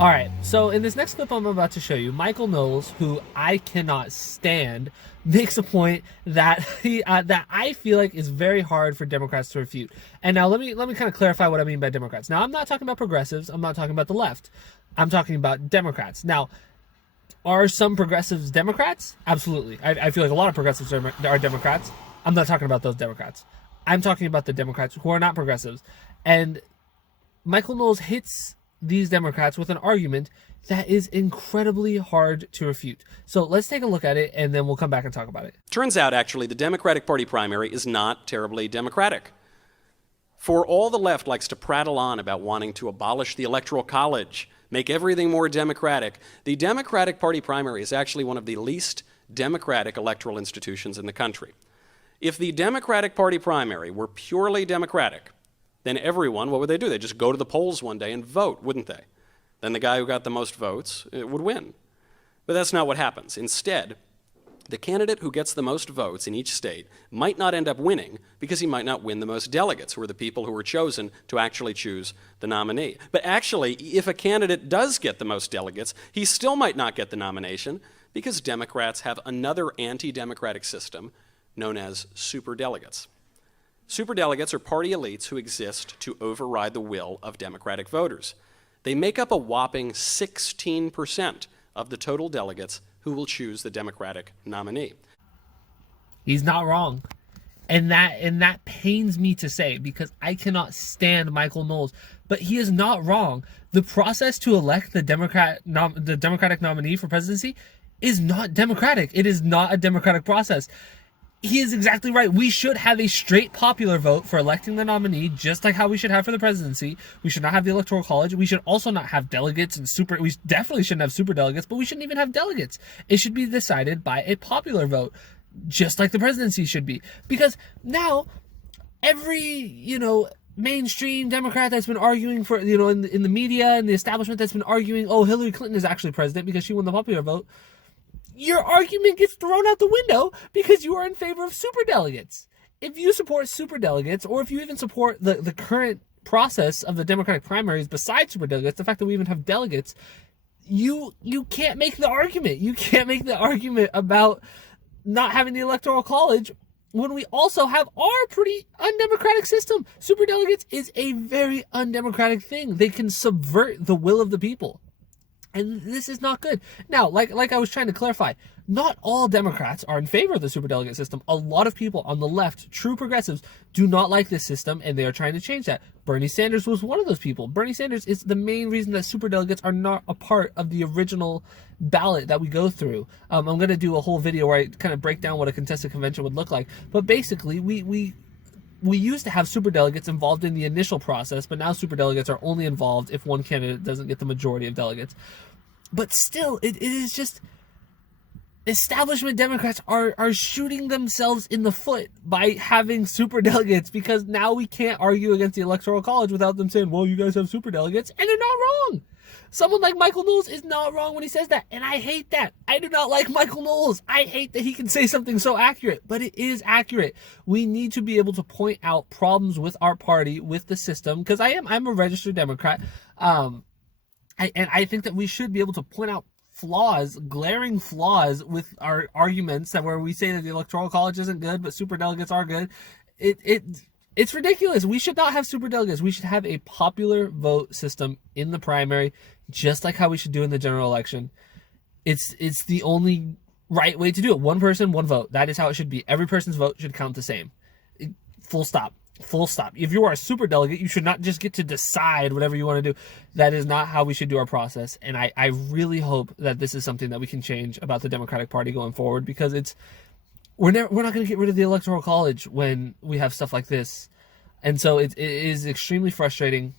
All right, so in this next clip I'm about to show you, Michael Knowles, who I cannot stand, makes a point that that I feel like is very hard for Democrats to refute. And now let me kind of clarify what I mean by Democrats. Now I'm not talking about progressives. I'm not talking about the left. I'm talking about Democrats. Now, are some progressives Democrats? Absolutely. I feel like a lot of progressives are Democrats. I'm not talking about those Democrats. I'm talking about the Democrats who are not progressives. And Michael Knowles hits these Democrats with an argument that is incredibly hard to refute. So let's take a look at it, and then we'll come back and talk about it. Turns out, actually, the Democratic Party primary is not terribly democratic. For all the left likes to prattle on about wanting to abolish the Electoral College, make everything more democratic, the Democratic Party primary is actually one of the least democratic electoral institutions in the country. If the Democratic Party primary were purely democratic, then everyone, what would they do? They'd just go to the polls one day and vote, wouldn't they? Then the guy who got the most votes would win. But that's not what happens. Instead, the candidate who gets the most votes in each state might not end up winning because he might not win the most delegates, who are the people who were chosen to actually choose the nominee. But actually, if a candidate does get the most delegates, he still might not get the nomination because Democrats have another anti-democratic system known as superdelegates. Superdelegates are party elites who exist to override the will of Democratic voters. They make up a whopping 16% of the total delegates who will choose the Democratic nominee. He's not wrong. And that pains me to say because I cannot stand Michael Knowles, but he is not wrong. The process to elect the Democratic nominee for presidency is not democratic. It is not a democratic process. He is exactly right. We should have a straight popular vote for electing the nominee, just like how we should have for the presidency. We should not have the Electoral College. We should also not have delegates and we definitely shouldn't have super delegates, but we shouldn't even have delegates. It should be decided by a popular vote, just like the presidency should be. Because now, every, mainstream Democrat that's been arguing for, in the media and the establishment that's been arguing, oh, Hillary Clinton is actually president because she won the popular vote, your argument gets thrown out the window because you are in favor of superdelegates. If you support superdelegates, or if you even support the current process of the Democratic primaries besides superdelegates, the fact that we even have delegates, you can't make the argument. You can't make the argument about not having the Electoral College when we also have our pretty undemocratic system. Superdelegates is a very undemocratic thing. They can subvert the will of the people. And this is not good. Now, like I was trying to clarify, not all Democrats are in favor of the superdelegate system. A lot of people on the left, true progressives, do not like this system, and they are trying to change that. Bernie Sanders was one of those people. Bernie Sanders is the main reason that superdelegates are not a part of the original ballot that we go through. I'm going to do a whole video where I kind of break down what a contested convention would look like. But basically, we used to have superdelegates involved in the initial process, but now superdelegates are only involved if one candidate doesn't get the majority of delegates. But still, it is just establishment Democrats are shooting themselves in the foot by having superdelegates, because now we can't argue against the Electoral College without them saying, well, you guys have superdelegates, and they're not wrong. Someone like Michael Knowles is not wrong when he says that, and I hate that. I do not like Michael Knowles. I hate that he can say something so accurate, but it is accurate. We need to be able to point out problems with our party, with the system, because I'm a registered Democrat, and I think that we should be able to point out flaws, glaring flaws with our arguments, that where we say that the Electoral College isn't good, but superdelegates are good. It's ridiculous. We should not have superdelegates. We should have a popular vote system in the primary, just like how we should do in the general election. It's the only right way to do it. One person, one vote. That is how it should be. Every person's vote should count the same. Full stop. Full stop. If you are a superdelegate, you should not just get to decide whatever you want to do. That is not how we should do our process. And I really hope that this is something that we can change about the Democratic Party going forward, because we're not going to get rid of the Electoral College when we have stuff like this. And so it is extremely frustrating.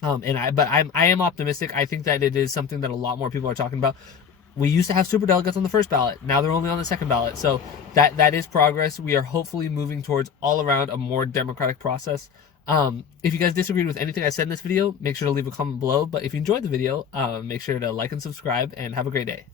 But I am optimistic. I think that it is something that a lot more people are talking about. We used to have superdelegates on the first ballot. Now they're only on the second ballot. So that is progress. We are hopefully moving towards all around a more democratic process. If you guys disagreed with anything I said in this video, make sure to leave a comment below. But if you enjoyed the video, make sure to like and subscribe, and have a great day.